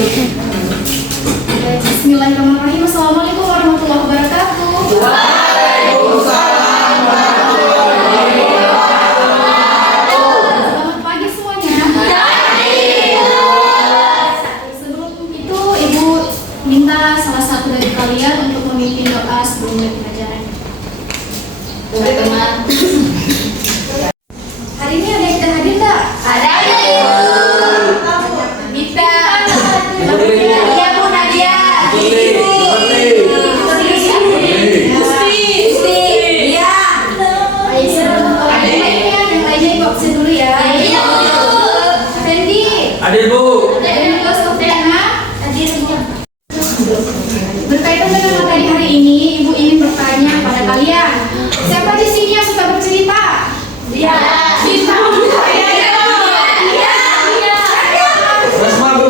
Bismillahirrahmanirrahim. Assalamualaikum warahmatullahi wabarakatuh. Waalaikumsalam warahmatullahi wabarakatuh. Selamat pagi semuanya. Sebelum itu, Ibu minta salah satu dari kalian untuk memimpin doa sebelum mulai pelajaran. Teman-teman. Hari ini ada yang hadir tak? Ada Nita. Iya Bu Nadia. Gusti. Iya. Ada yang lainnya Ibu absen dulu ya. Iya. Fendi. Hadir Bu. Ada Sofiana. Hadir. Berkaitan dengan materi hari ini, Ibu ingin bertanya pada kalian, siapa di sini yang suka bercerita? Iya. Cinta. Rasma Bu.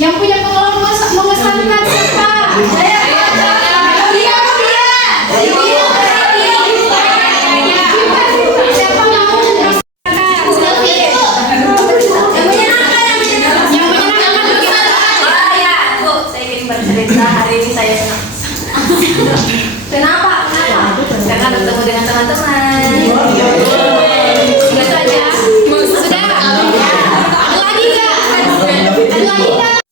Yang punya pengalaman mengesankan siapa? Siapa yang mau Bercerita hari ini saya senang. Kenapa? Karena bertemu dengan teman-teman. Sudah saja. Sudah. Ada lagi nggak? Ada lagi nggak?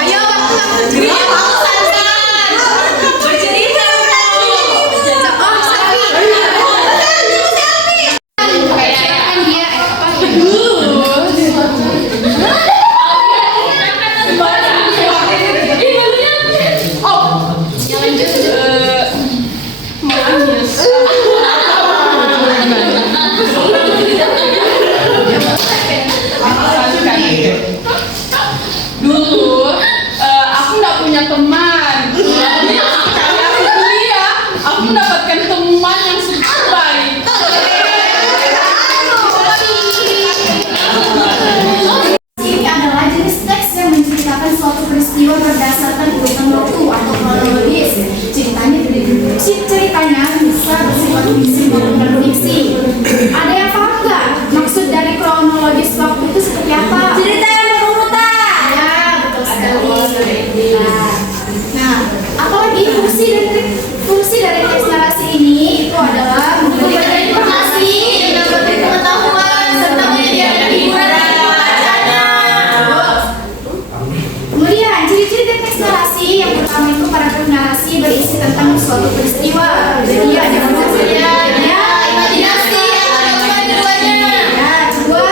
Ayo bercerita. Dulu aku nggak punya teman. Tapi sekali aku kuliah, aku mendapatkan teman yang sangat baik. Ini adalah jenis teks yang menceritakan suatu peristiwa berdasarkan urutan waktu atau kronologis. Ceritanya bisa bersifat fiksi maupun non-fiksi. Ada yang paham nggak maksud dari kronologis waktu itu seperti apa? Cerita yang berurutan. Ya, betul sekali. Nah, apalagi fungsi dari teks narasi ini itu adalah memberikan informasi dengan berbagai pengetahuan serta menyediakan hiburan bagi pembacanya. Kemudian, ciri-ciri dari teks narasi yang pertama itu paragraf narasi berisi tentang suatu peristiwa. Jadi ada Ya, imajinasi yang ada di luarnya. Ya, kedua,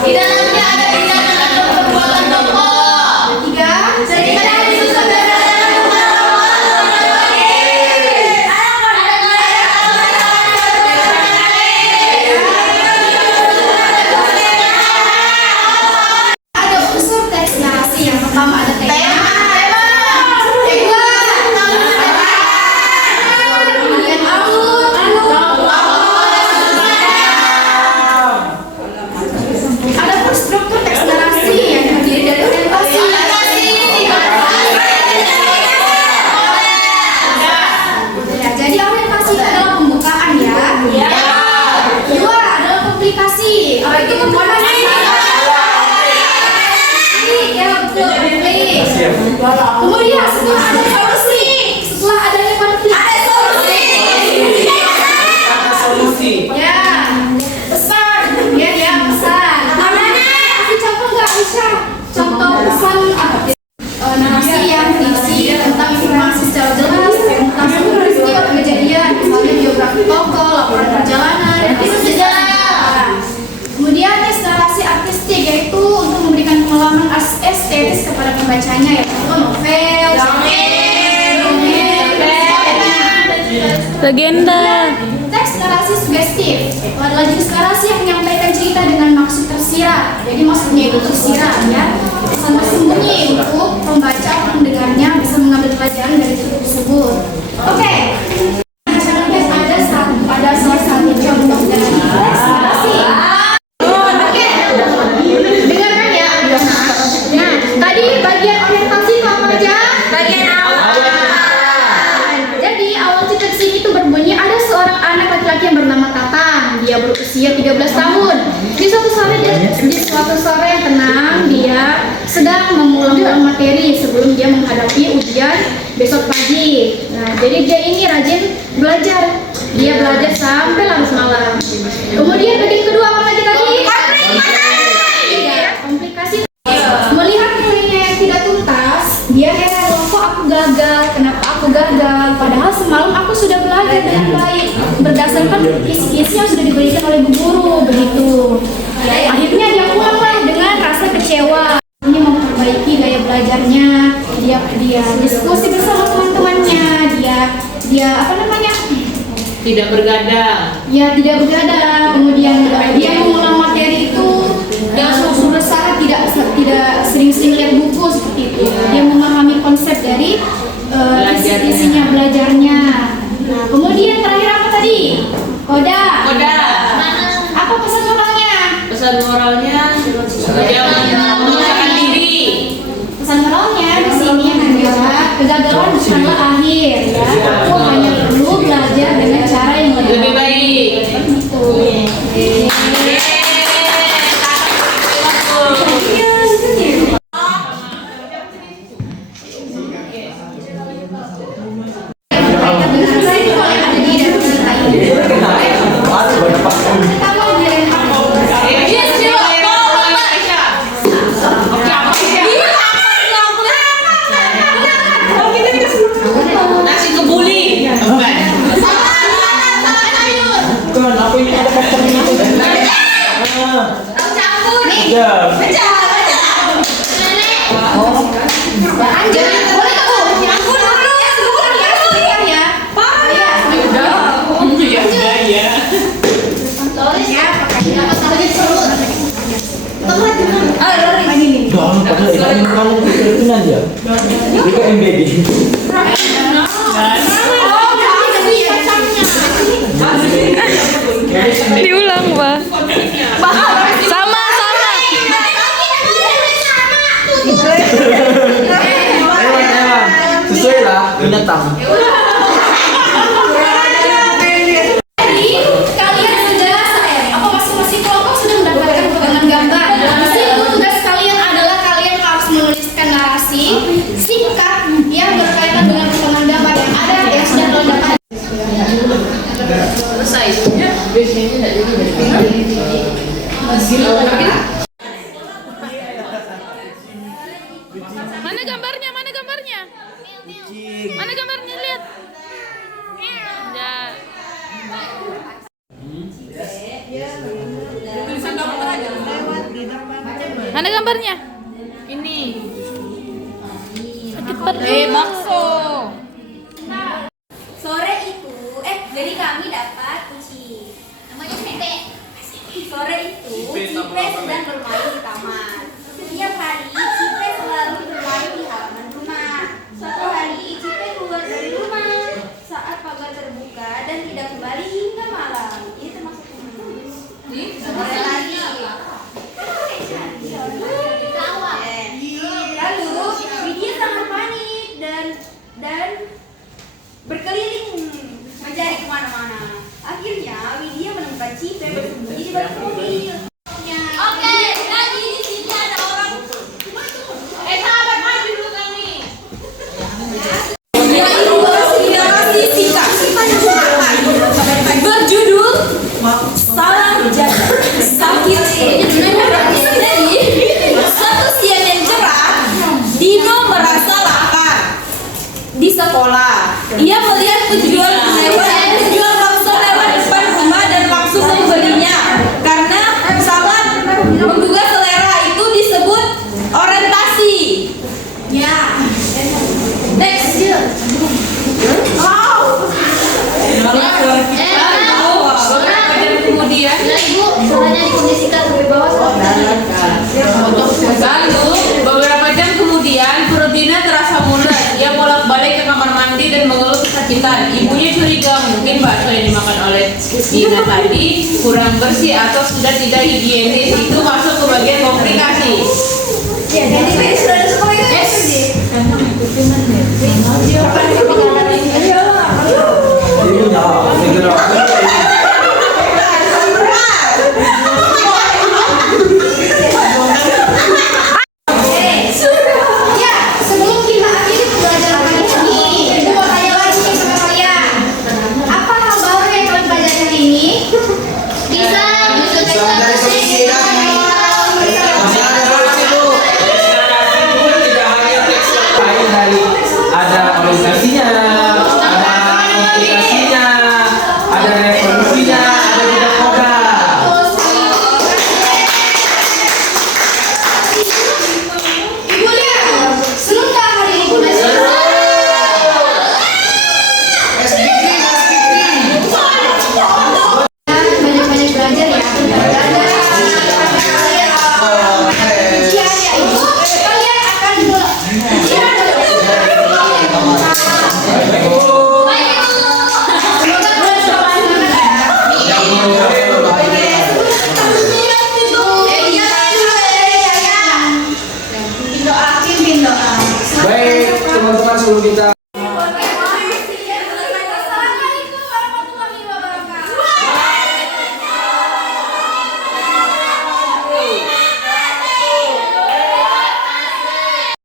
Di dalamnya ada tindakan atau perbuatan tokoh. ketiga, Cerita yang disusun berdasarkan pengalaman kronologis. ada unsur teks narasi. Yang pertama ada tema, kedua, kemudian alur, ada pun struktur teks narasi yang terdiri dari orientasi. Ya, jadi orientasi itu adalah pembukaan ya. Kedua adalah komplikasi. Apa itu komplikasi? Ya betul, komplik. Kemudian setelah ada solusi, setelah adanya konflik ada solusi. Ya, pesan. Ya pesan. Kasih contoh nggak bisa? Contoh pesan apa? Narasi yang berisi tentang informasi secara jelas tentang sebuah peristiwa kejadian, misalnya biografi tokoh, laporan perjalanan, sejarah. Kemudian tes narasi artistik, yaitu untuk memberikan pengalaman estetis kepada pembacanya, yaitu novel, Legenda. teks narasi sugestif itu adalah jenis narasi yang menyampaikan cerita dengan maksud tersirat. Jadi maksudnya itu tersirat ya, pesan tersembunyi untuk pembaca atau pendengarnya bisa mengambil pelajaran dari cerita tersebut. Oke. Ada salah satu contoh dari teks narasi. Oke. Dengarkan 13 tahun. Di suatu sore yang tenang, dia sedang mengulang-ulang materi sebelum dia menghadapi ujian besok pagi. Nah, jadi dia ini rajin belajar. Dia belajar sampai larut malam. Kemudian bagian kedua apa lagi tadi? Komplikasi. Melihat nilainya yang tidak tuntas, dia heran, loh kok aku gagal? Kenapa aku gagal? Padahal semalam aku sudah belajar dengan baik berdasarkan kisi-kisi yang sudah diberikan oleh bu guru, begitu. Akhirnya dia pulanglah dengan rasa kecewa. Ini memperbaiki gaya belajarnya. Dia diskusi bersama teman-temannya. Dia apa namanya? Tidak bergadang. Ya, tidak begadang. Kemudian dia mengulang materi itu dia berusaha tidak sering-sering lihat buku seperti itu. Dia memahami konsep dari isinya belajarnya. Nah, kemudian terakhir apa tadi? Koda. Apa pesan moralnya? Pesan moralnya jangan memaksakan diri. Pesan moralnya di sini adalah kegagalan bukanlah akhir, ya. Aku hanya perlu belajar dengan cara yang Lebih baik. Itu. Nasi kebuli. Bukan, aku ini ada faktor ini. Campur nih. Ya. Anjir, boleh tuh. Campur dulu. Ya. Tulis ya, pakai apa namanya serut. Jangan padahal ikan kamu kekerasan ya. Jadi ke MBD. Diulang, Pak. Sama. Hewan. Sesuai lah binatang. Jadi kalian sudah apa masing-masing kelompok sudah mendapatkan potongan gambar. Di situ tugas kalian adalah kalian harus menuliskan narasi singkat yang berkaitan dengan potongan gambar yang ada yang sudah kalian dapat. Selesai. Biasanya tidak jadi. Mana gambarnya? Mana gambarnya? Lihat. Ya. Mana gambarnya? Ini. Sakit perut. Bakso. Sore itu, jadi kami dapat kunci. Namanya Cipe. Sore itu, Cipe sedang bermain di taman. Setiap hari, Cipe selalu bermain di halaman rumah. Suatu hari, Cipe keluar dari rumah saat pagar terbuka dan tidak kembali hingga malam. Ini termasuk sore lagi. Lalu, Widya sangat panik dan berkeliling mencari kemana-mana. Akhirnya Widya menemukan Cipe bersembunyi di balik mobil. Oke, lagi di sini ada orang. Sahabat maju dulu kami. Berjudul Salah Jaga Sakit. Jadi, satu siang yang cerah, Dino merasa lapar di sekolah. Ia melihat penjual bakso lewat depan rumah dan langsung membelinya karena sangat menggugah selera. Itu disebut orientasi. Ya. Next. Kemudian Ibu, caranya dikondisikan lebih bawah. Lalu beberapa jam kemudian perut Dina terasa mules. Ia bolak-balik ke kamar mandi dan mengeluh kesakitan. Ibunya curiga mungkin bakso yang dimakan oleh Dina tadi kurang bersih atau sudah tidak higienis. Itu masuk ke bagian komplikasi. Ya, jadi sudah ada sekolah itu. Ibunya segera. sebelum kita